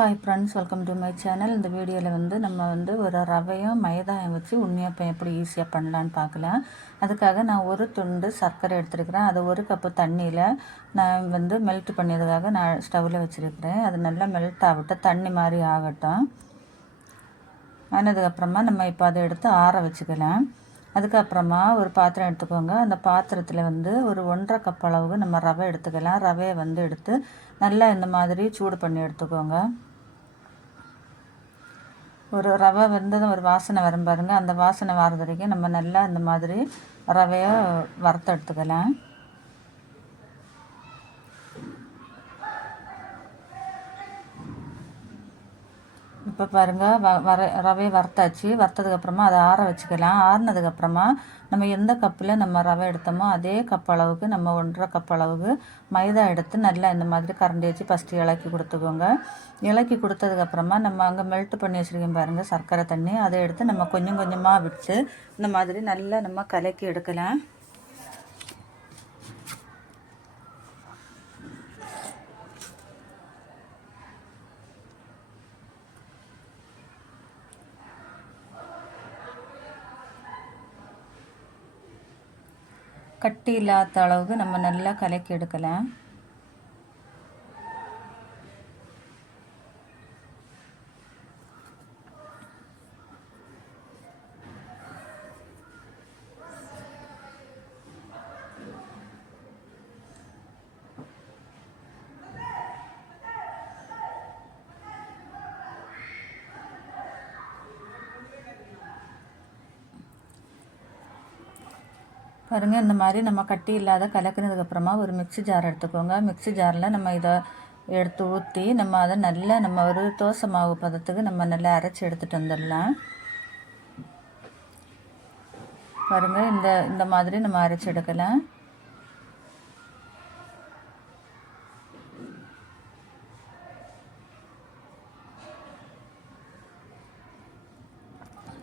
Hi friends welcome to my channel இந்த வீடியோவில் வந்து நம்ம வந்து ஒரு ரவையும் மைதாயம் வச்சு உண்மையப்பம் எப்படி ஈஸியாக பண்ணலான்னு பார்க்கலாம். அதுக்காக நான் ஒரு துண்டு சர்க்கரை எடுத்துருக்கிறேன். அதை ஒரு கப்பு தண்ணியில் நான் வந்து மெல்ட் பண்ணியதுக்காக நான் ஸ்டவ்வில் வச்சுருக்கிறேன். அது நல்லா மெல்ட் ஆகட்டும். தண்ணி மாதிரி ஆகட்டும். ஆனதுக்கப்புறமா நம்ம இப்போ அதை எடுத்து ஆற வச்சுக்கலாம். அதுக்கப்புறமா ஒரு பாத்திரம் எடுத்துக்கோங்க. அந்த பாத்திரத்தில் வந்து ஒரு ஒன்றரை கப் அளவுக்கு நம்ம ரவை எடுத்துக்கலாம். ரவையை வந்து எடுத்து நல்லா இந்த மாதிரி சூடு பண்ணி எடுத்துக்கோங்க. ஒரு ரவை வெந்ததும் ஒரு வாசனை வரும் பாருங்கள் அந்த வாசனை வர்றது வரைக்கும் நம்ம நல்லா இந்த மாதிரி ரவையை வறுத்து எடுத்துக்கலாம். இப்போ பாருங்கள் வ வர ரவையை வறுத்தாச்சு. வறுத்ததுக்கப்புறமா அதை ஆற வச்சுக்கலாம். ஆறினதுக்கப்புறமா நம்ம எந்த கப்பில் நம்ம ரவை எடுத்தோமோ அதே கப் அளவுக்கு நம்ம ஒன்றரை கப் அளவுக்கு மைதா எடுத்து நல்லா இந்த மாதிரி கரண்டி வச்சு ஃபஸ்ட்டு இலக்கி கொடுத்துக்கோங்க. இலக்கி கொடுத்ததுக்கப்புறமா நம்ம அங்கே மெல்ட் பண்ணி வச்சுருக்கோம் பாருங்கள் சர்க்கரை தண்ணி. அதை எடுத்து நம்ம கொஞ்சம் கொஞ்சமாக விட்டு இந்த மாதிரி நல்லா நம்ம கலக்கி எடுக்கலாம். கட்டி இல்லாத அளவுக்கு நம்ம நல்லா கலக்கி எடுக்கலாம். பாருங்கள் இந்த மாதிரி நம்ம கட்டி இல்லாத கலக்கினதுக்கப்புறமா ஒரு மிக்சி ஜார் எடுத்துக்கோங்க. மிக்சி ஜாரில் நம்ம இதை எடுத்து ஊற்றி நம்ம அதை நல்லா நம்ம ஒரு தோசை மாவு பதத்துக்கு நம்ம நல்லா அரைச்சி எடுத்துகிட்டு வந்துடலாம். பாருங்கள் இந்த இந்த மாதிரி நம்ம அரைச்சி எடுக்கலாம்.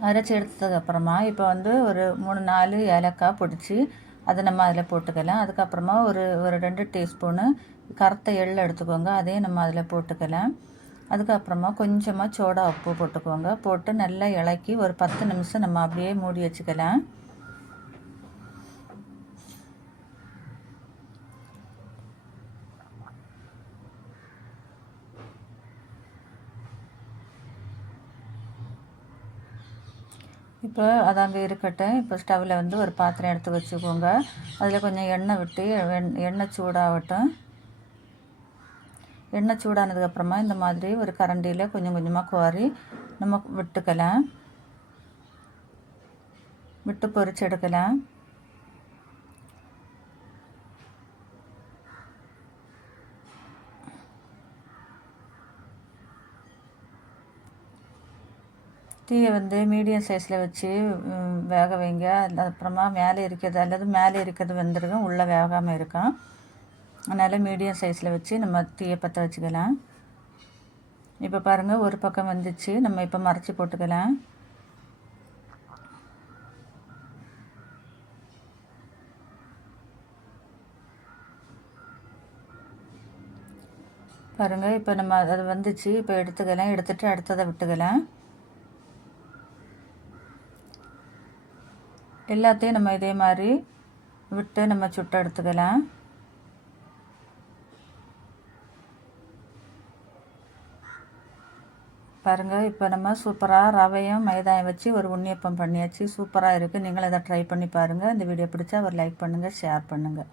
அரைச்சி எடுத்ததுக்கப்புறமா இப்போ வந்து ஒரு மூணு நாலு ஏலக்காய் பிடிச்சி அதை நம்ம அதில் போட்டுக்கலாம். அதுக்கப்புறமா ஒரு ஒரு ரெண்டு டீஸ்பூனு கருத்த எள் எடுத்துக்கோங்க. அதையும் நம்ம அதில் போட்டுக்கலாம். அதுக்கப்புறமா கொஞ்சமாக சோடா உப்பு போட்டுக்கோங்க. போட்டு நல்லா இலக்கி ஒரு பத்து நிமிஷம் நம்ம அப்படியே மூடி வச்சுக்கலாம். இப்போ அது அங்கே இருக்கட்டும். இப்போ ஸ்டவ்வில் வந்து ஒரு பாத்திரம் எடுத்து வச்சுக்கோங்க. அதில் கொஞ்சம் எண்ணெய் விட்டு எண்ணெய் சூடாகட்டும். எண்ணெய் சூடானதுக்கப்புறமா இந்த மாதிரி ஒரு கரண்டியில் கொஞ்சம் கொஞ்சமாக கோரி நம்ம விட்டுக்கலாம். விட்டு பொறிச்சு எடுக்கலாம். தீயை வந்து மீடியம் சைஸில் வச்சு வேக வைங்க. அப்புறமா மேலே இருக்கிறது அல்லது மேலே இருக்கிறது வெந்துருக்கும் உள்ளே வேகாமல் இருக்கும் அதனால் மீடியம் சைஸில் வச்சு நம்ம தீயை பற்ற வச்சுக்கலாம். இப்போ பாருங்கள் ஒரு பக்கம் வந்துச்சு. நம்ம இப்போ மறைச்சி போட்டுக்கலாம். பாருங்கள் இப்போ நம்ம அது வந்துச்சு. இப்போ எடுத்துக்கலாம். எடுத்துகிட்டு அடுத்ததை விட்டுக்கலாம். எல்லாத்தையும் நம்ம இதே மாதிரி விட்டு நம்ம சுட்ட எடுத்துக்கலாம். பாருங்கள் இப்போ நம்ம சூப்பராக ரவையும் மைதாயம் வச்சு ஒரு உண்ணியப்பம் பண்ணியாச்சு. சூப்பராக இருக்குது நீங்களும் இதை ட்ரை பண்ணி பாருங்கள் இந்த வீடியோ பிடிச்சா ஒரு லைக் பண்ணுங்கள் ஷேர் பண்ணுங்கள்